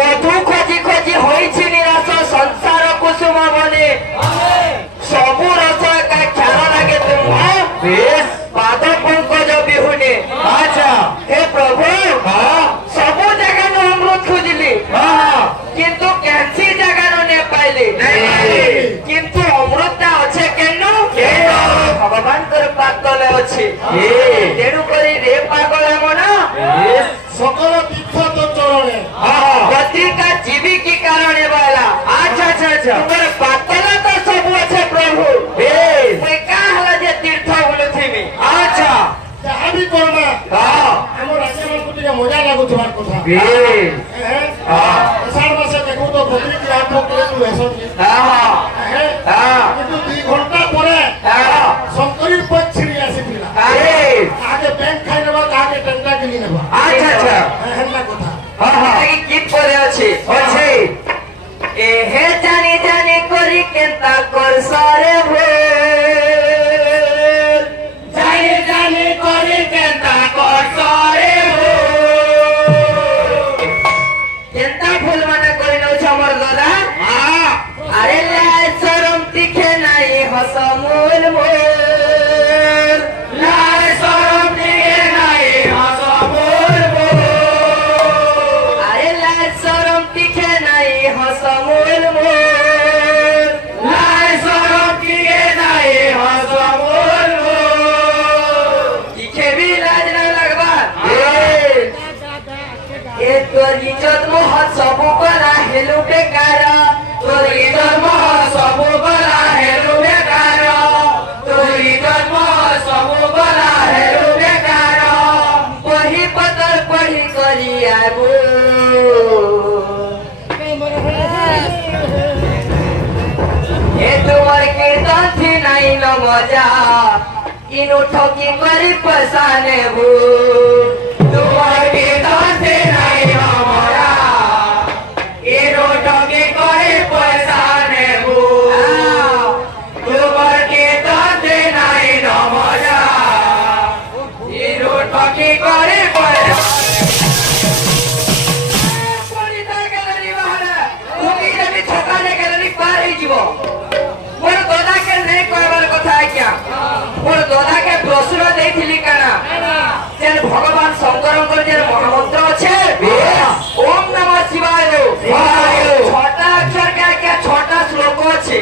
मधु खोजी खोजी होइछि निराश संसार कुसुम बने सबु रस का ख्याल लागे तुम्हा पाद पंकज बिहुने। अच्छा हे प्रभु सबु जगह नु अमृत खोजिली किंतु कैंसी जगह नु ने पाइली किंतु अमृत अच्छे केनु भगवान कर पातले अच्छे तेणु करी रे पागल मन सकल तीर्थ तो चरणे गति का जीवी की कारण वाला। अच्छा अच्छा अच्छा तुम्हारे पातला तो सब अच्छे प्रभु मैं का हला जे तीर्थ बोलुथिमी। अच्छा जहाँ भी करना हम राज्य मन को टिके मजा लागुथबार कथा आषाढ़ मासे देखो तो बकरी की आठ किलो तू ऐसा किंतु 2 घंटा परे शंकरी पक्षी आसीथिला आगे बैंक खाइ नेबा आगे टंटा किनी नेबा। अच्छा अच्छा हेला कथा की गीत करे अछि अछि ए हे जानी जानी करी केंता कर सारे भूल जानी जानी करी केंता कर सारे भूल केंता भूल माने करि नौ हमर दादा अरे लाज शरम दिखे नाही हसमूल मोल लाज शरम दिखे नाही हसमूल मोल अरे लाज शरम दिखे नाही हसमूल मोल लाज शरम दिखे नाही हसमूल मोल दिखे भी लाज ना लगबा ए तोर इज्जत मोह सब बला हेलु बेकार तोर इज्जत मोह सब बला हेलु बेकार तोर इज्जत मोह सब बला हेलु बेकार पढ़ी पतर पढ़ी करी आबू ए तुमर कीर्तन थी नहीं न मजा इनु ठोकी करी पैसा नेबू तुमर कीर्तन थी नहीं न मजा इनु ठोकी करी पैसा नेबू तुमर कीर्तन थी नहीं न मजा इनु ठोकी करी पैसा मोर दादा के नहीं कहबार कथा क्या मोर दादा के प्रश्न देथिली काना जेन भगवान शंकर जे महामंत्र अच्छे ओम नमः शिवाय छोटा अक्षर क्या क्या छोटा श्लोक अच्छे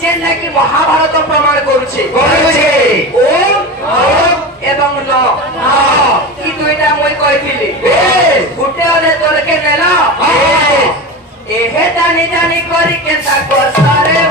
जेन कि महाभारत प्रमाण करुछे ओम एवं न ई दुईटा मुई कहिथिली गुटे ओले तोर के नेला एहे जानी जानी करी केंता कर सारे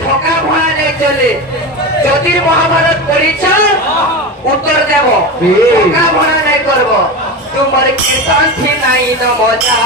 ठका भरा नहीं चले ज्योतिर महाभारत पढ़ीछ उत्तर देव ठका भरा नहीं करब तुमर कीर्तन थी नहीं न मजा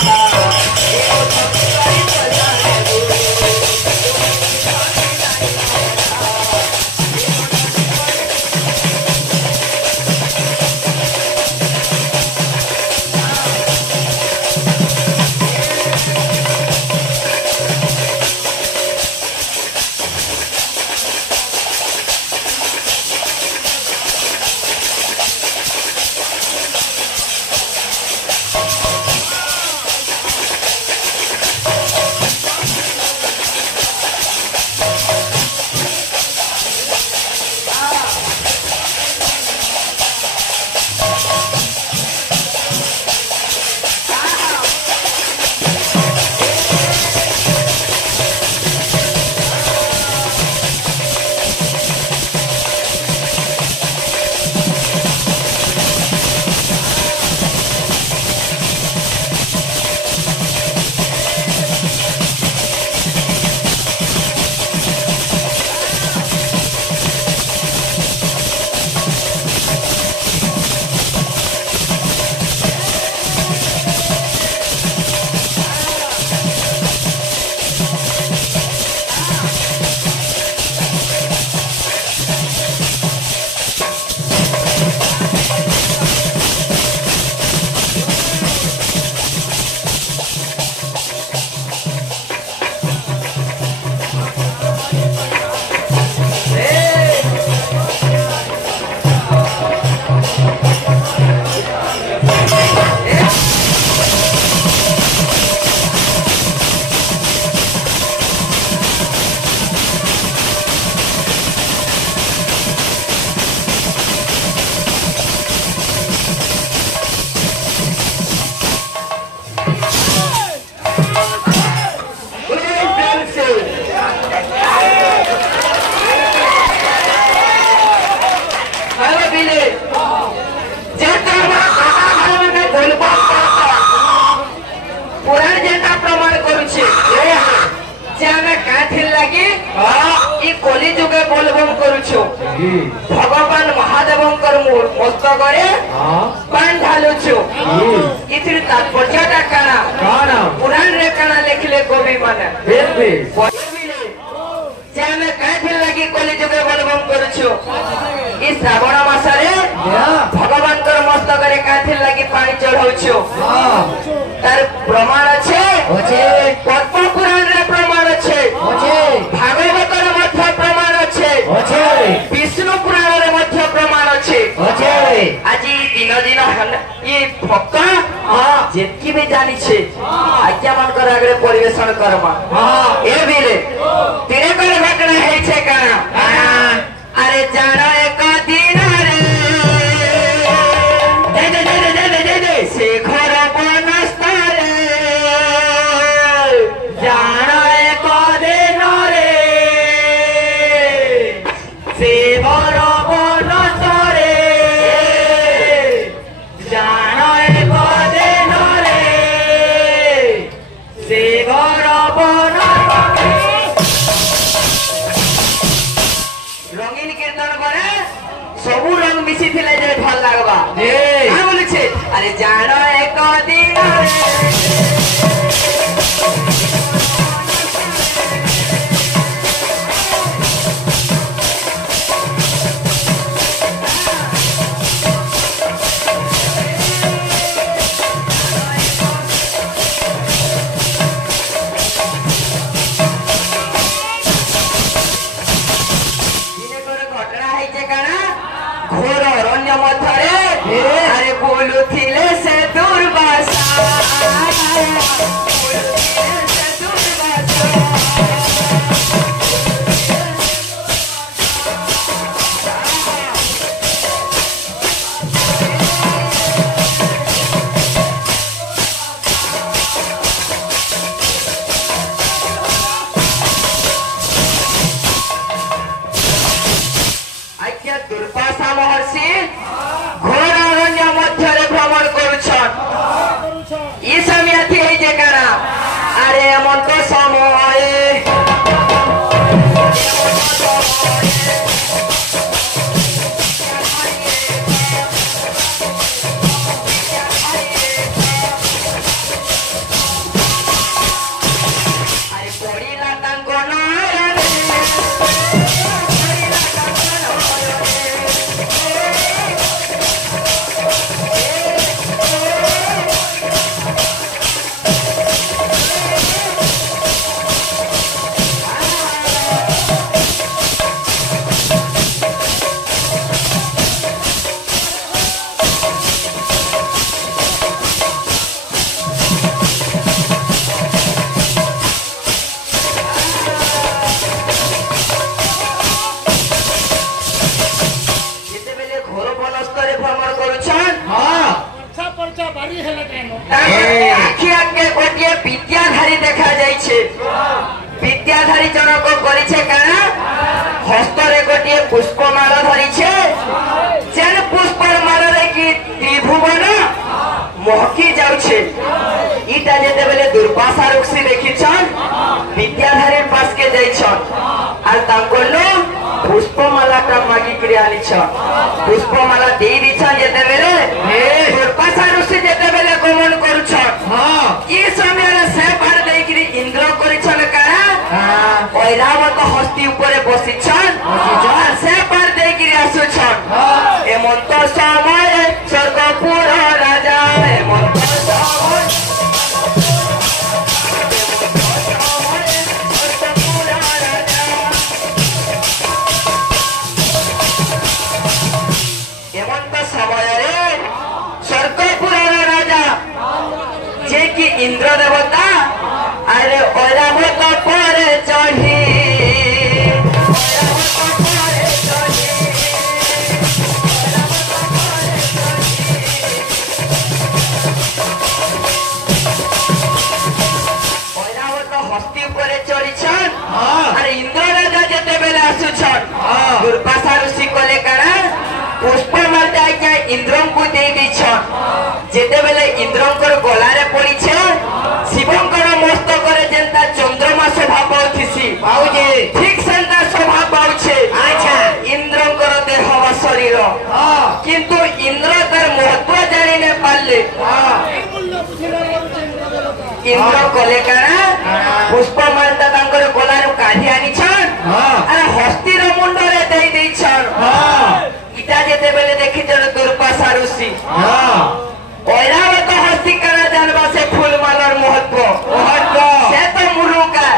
भगवान महादेवंकर मस्तकरे पान ढालुछु इतिर तात्पर्यटा काना पुराण रे काना लिखले कवि माने जे हमें काहे लगी कली जुगे बलबम करूछु ई श्रावण मासरे भगवान कर मस्तकरे काहे लगी पानी चढ़ाउछु तार प्रमाण छे पद्म पुराण रे प्रमाण छे भागवत रे मध्य प्रमाण छे विष्णु पुराण रे मध्य प्रमाण छे आज दिन दिन ये भक्त जेतकी भी जानी छे आज्ञा मान कर आगे परिवेशन करमा ए बिले तेरे कर घटना है छे काना अरे जानो एक दिन रे दे से घर बनस्तारे जानो एक दिन रे से घर बनस्तारे जानो एक दिन रे से घर बनस्तारे रंगीन कीर्तन करे सबु रंग मिसी थिले जे भल लागबा का बोले छे अरे जानो एक दिन घोर अरण्य मध्यरे अरे बोलुथिले से दुर्वासा दुर्वासा महर्षि घोर अरण्य मध्यरे भ्रमण करुछन ई समय थी हे जे काना अरे मन तो समय अरे पड़ीला तांको नयने आखि आगे गोटे विद्याधारी देखा जाइछे विद्याधारी जनक करिछे काना हस्तरे गोटे पुष्पमाल धरिछे जेन पुष्पमाल रे कि त्रिभुवन महकी जाउछे इटा जेते बेले दुर्वासा ऋषि देखिछन विद्याधारी पास के जाइछन आर तांकोनो पुष्पमाला का मागी क्रिया आनिछन पुष्पमाला दे दिछन जेते बेले दुर्वासा ऋषि जेते बेले गमन करुछन ई समय रे से पार देकरी इंद्र करिछन काना ऐरावत हस्ती ऊपर बसिछन से पार देकरी आसुछन ए मंत समय स्वर्गपुर राजा ए मंत समय इंद्र देवता अरे ऐरावत पर चढ़ी हस्ती ऊपर चढ़ीछन अरे इंद्र राजा जेते बेले आसुछन दुर्वासा ऋषि कले काना पुष्पमाला आज्ञा इंद्र को दे दिछन जेते बेले इंद्रंकर गलारे पड़ीछे शिवंकर मस्तकरे जेंता चंद्रमा शोभा पाउथिसी पाउजे ठीक सेंता शोभा पाउछे अच्छा इंद्रंकर কলে কানা পুষ্পমালটা তাঙ্কর গলারু কাঢ়ি আনিছন আর হস্তির মুন্ডরে দেই দেইছন ইটা যেতেবেলে দেখিছন দুর্বাসা ঋষি ঐরাবত হস্তি কানা জানবা সে ফুলমালার মহত্ব সে তো মুরুকা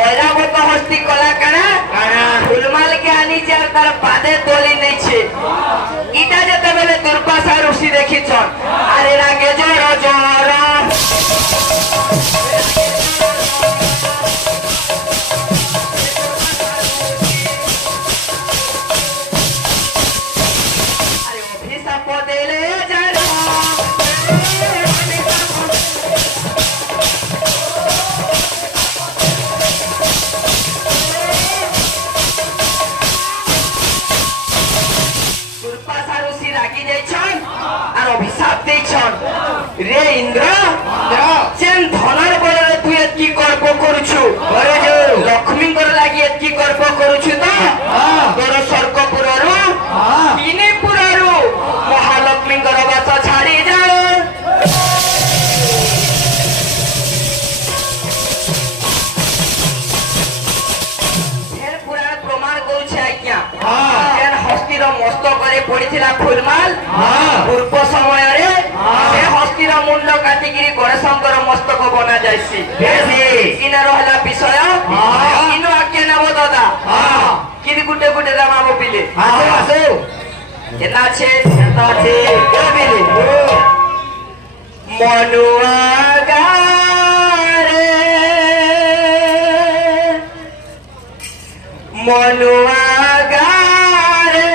ঐরাবত হস্তি কলা কানা ফুলমালকে আনিছে আর তার পাদে তলি নেইছে ইটা যেতেবেলে দুর্বাসা ঋষি দেখিছন আর এরা গেজর জর অভিশাপ দেলে যারা দুর্বাসা ঋষি রাগি যাইছন আর অভিশাপ দেইছন রে ইন্দ্র যেন ধনার বଳରେ তুই এতকি গর্ব করুছু লক্ষ্মীঙ্কর লাগি এতকি গর্ব করুছু তো তোর স্বর্গপুরରୁ তিনিপুরରୁ মহালক্ষ্মীঙ্কর বাସ ଛାଡି ଯାଉ ଫେର ପୁରାଣ ପ୍ରମାଣ କରୁছে ଆଜ୍ଞା ଯେନ ହସ୍ତିର ମସ୍ତକରେ ପଡିଥିଲା ଫୁଲମାଲ ପୂର୍ବ ସମୟରେ ସେ ହସ୍ତିର ମୁଣ୍ଡ କାଟିକିରି ଗଣେଶଙ୍କର ମସ୍ତକ ବନା ଯାଇସି ଇନା ରହିଲା ବିଷୟ ଇନୁ ଆଜ୍ଞା ନେବ ଦାଦା কিন্তু গুটে গুটে রামাবো পিলে কেনা আছে মনুয়া গারে মনুয়া গারে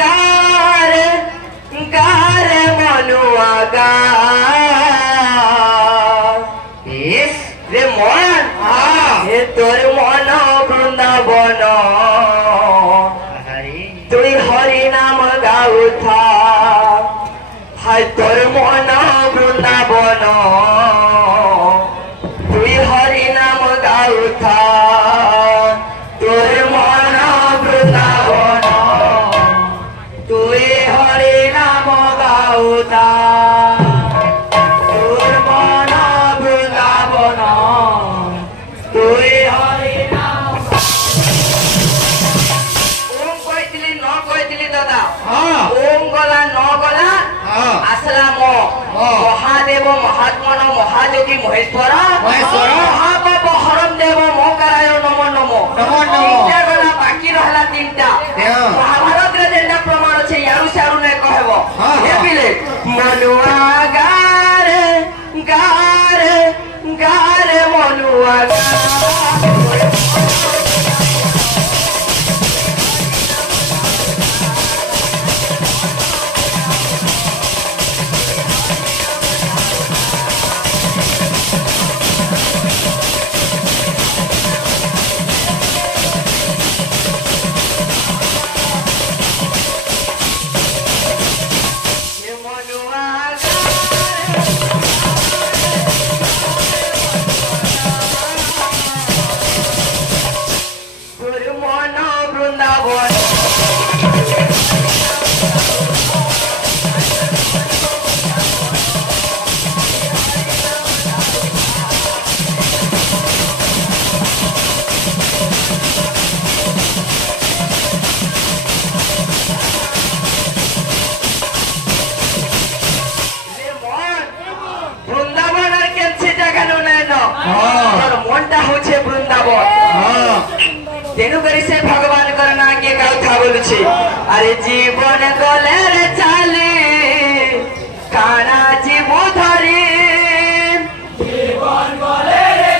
গারে গারে মনুয়া গারে রে মন হে তোর মন বৃন্দাবন তুই হরি নাম গাউথা হায় তোর মন বৃন্দাবন তুই হরি নাম গাউথা তোর মন বৃন্দাবন তুই হরি নাম গাউথা তোর মন বৃন্দাবন তুই হরি নাম ওম কইতিলি ন কইতিলি দাদা ওম গলা ন গলা আসলা মহাদেব মহাত্মন মহাযোগী মহেশ্বর মহাপাপ হরম দেব মকারায় নম নম তিনটা গলা বাকি রহলা তিনটা মহাভারত রে যেটা প্রমাণ আছে ইয়ারু সারু নে কহব হেপিলে মনুয়া গারে গারে গারে মনুয়া মনটা হচ্ছে বৃন্দাবন তেণু করে সে ভগবান না কে কথা বলছে আরে জীবন গলে রে চালি কানা জীব ধরি জীবন গলে রে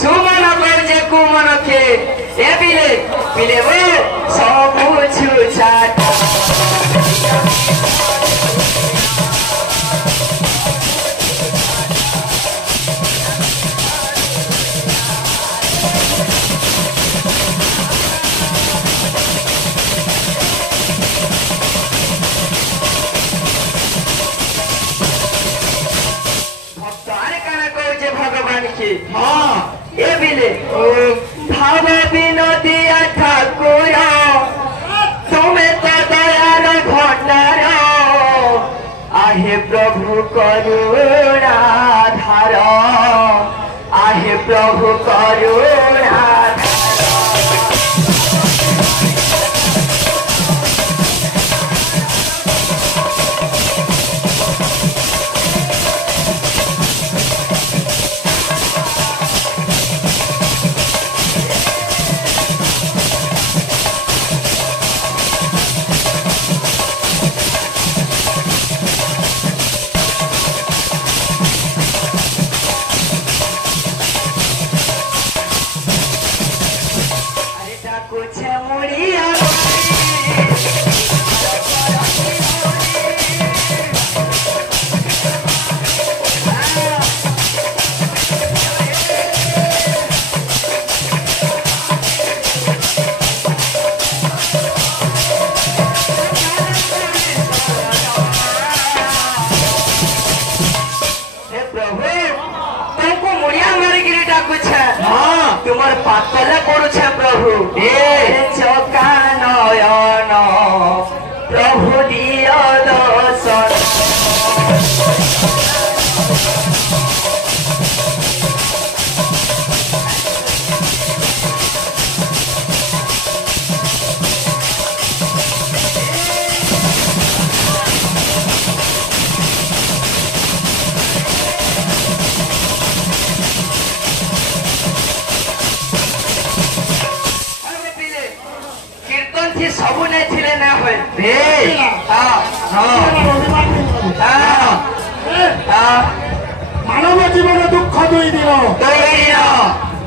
সুমন করছে কুমনকে এ পিলে পিলে ও সবু ছুছাট हाँ ए बिले भाव विनोदिया ठाकुर तुम्हें तो दयार भंडार आहे प्रभु करुणा धार आहे प्रभु करुणा कुछ मुड़िया तुमर पातल करुछे प्रभु चौका नयन प्रभु दिय दर्शन सबू नहीं थिले ना होय मानव जीवन दुख दुई दिन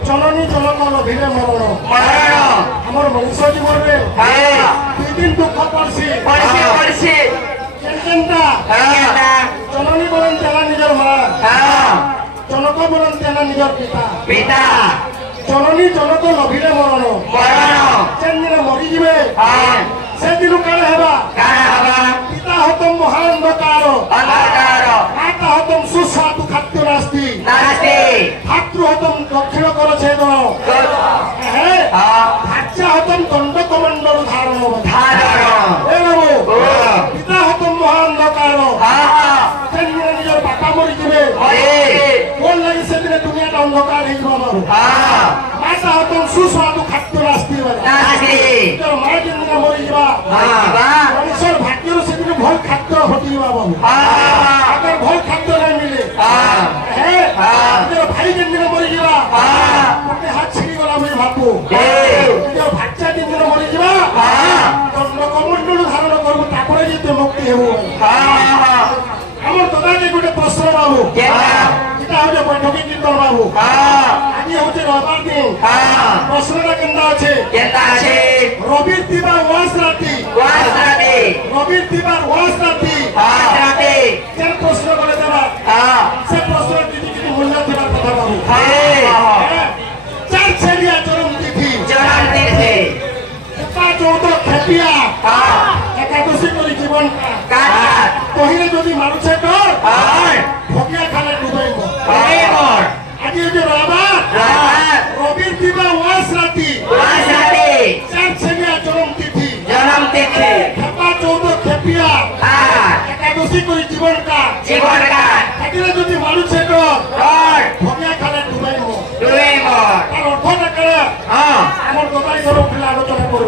जननी जनक नभिले मरण आमर मनुष्य जीवन में दुई दिन दुख पड़सी जननी बोलन तेना निजर माँ जनक बोलन तेना निजर पिता जननी जनक नभिले मरण जेन दिन मरीजे से दिन काण हेबा पिता हतम महाअंधकार माता हतम सुस्वादु खाद्य नास्ति भातृ हतम दक्षिण कर छेदन भाष्य हतम दंड कमंडल धारण पिता हतम महाअंधकार जेन दिन निजर बापा मरीजे कौन लगी से दिन दुनिया अंधकार माता हतम सुस्वादु खाद्य नास्ति माँ दिन मरी मनुष्य भाग्य से दिन भल खाद्य हटिवा बाबू अगर भल खाद्य नहीं मिले भाई दिन मरी गोटे हाथ छिड़ी गला मुझे भाबू भाचा दिन मरी कमंडल धारण करू तापर जी मुक्ति हेबू आम दादा के गोटे प्रश्न बाबू बैठकी कीर्तन बाबू आज हूँ रविवार दिन प्रश्न के रवि दिवार वास राति रवि दिवार वास राति प्रश्न कर से प्रश्न किसी मूल्य थी कथा बाबू चार छेलिया चरम तिथि चौथ खेतिया एकादशी कर जीवन कहिले जदि मानुषे कर भगिया खाले डुबाइब आज रवि दिवा वास राति चार छेलिया चरम तिथि खेपा चौथ खेपिया एकादशी कर जीवन का जदि मानुषे कर भगिया खाले डुबाइब तार अर्थ ना आम ददाई घर पिला आलोचना कर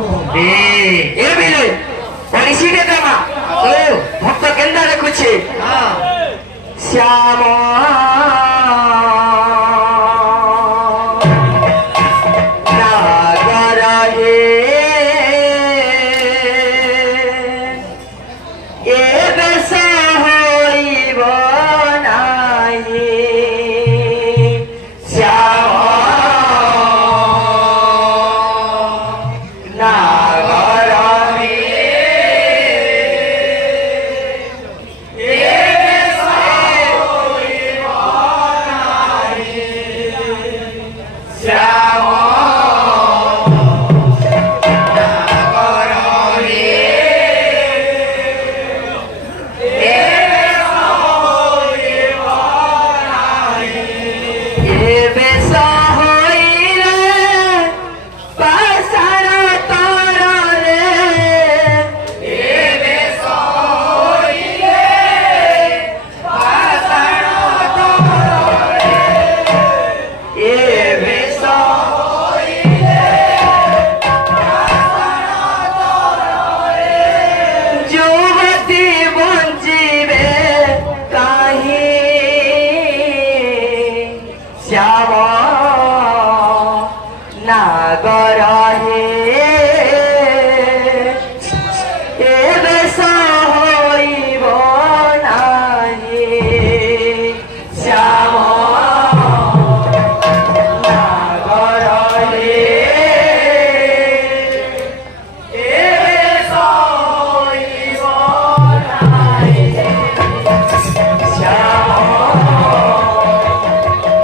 भक्त केन्दा देखुछे श्याम শ্যাম নাগর হে এ বেশ হইব নাহি শ্যাম নাগর হে এ বেশ হইব নাহি শ্যাম শ্যাম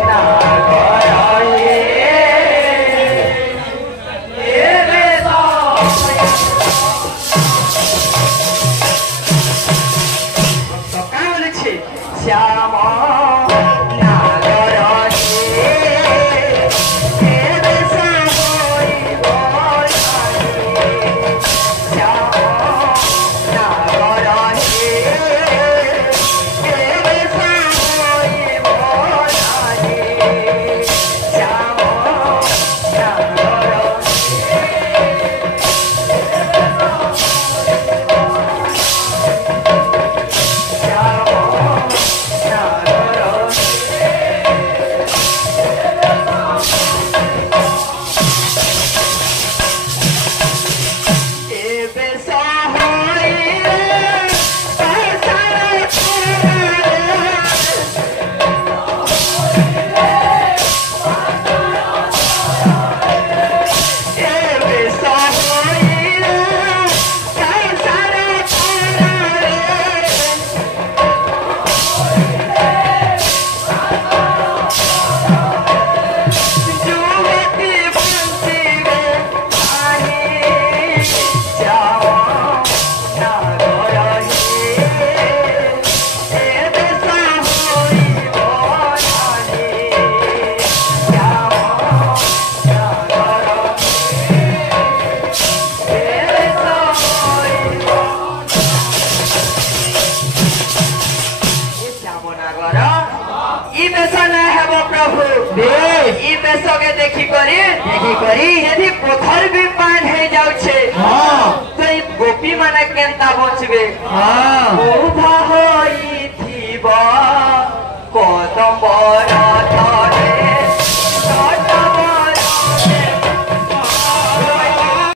নাগর হে এ বেশ হইব নাহি শ্যাম নাগর হে এ বেশ হইব নাহি শ্যাম নাগর ই বেশ না হেব প্রভু ই বেশকে দেখি করি যদি পোথর বি পান হয়ে যাচ্ছে তো এই গোপী মানে কেনতা বঁচবে উভা হইথিব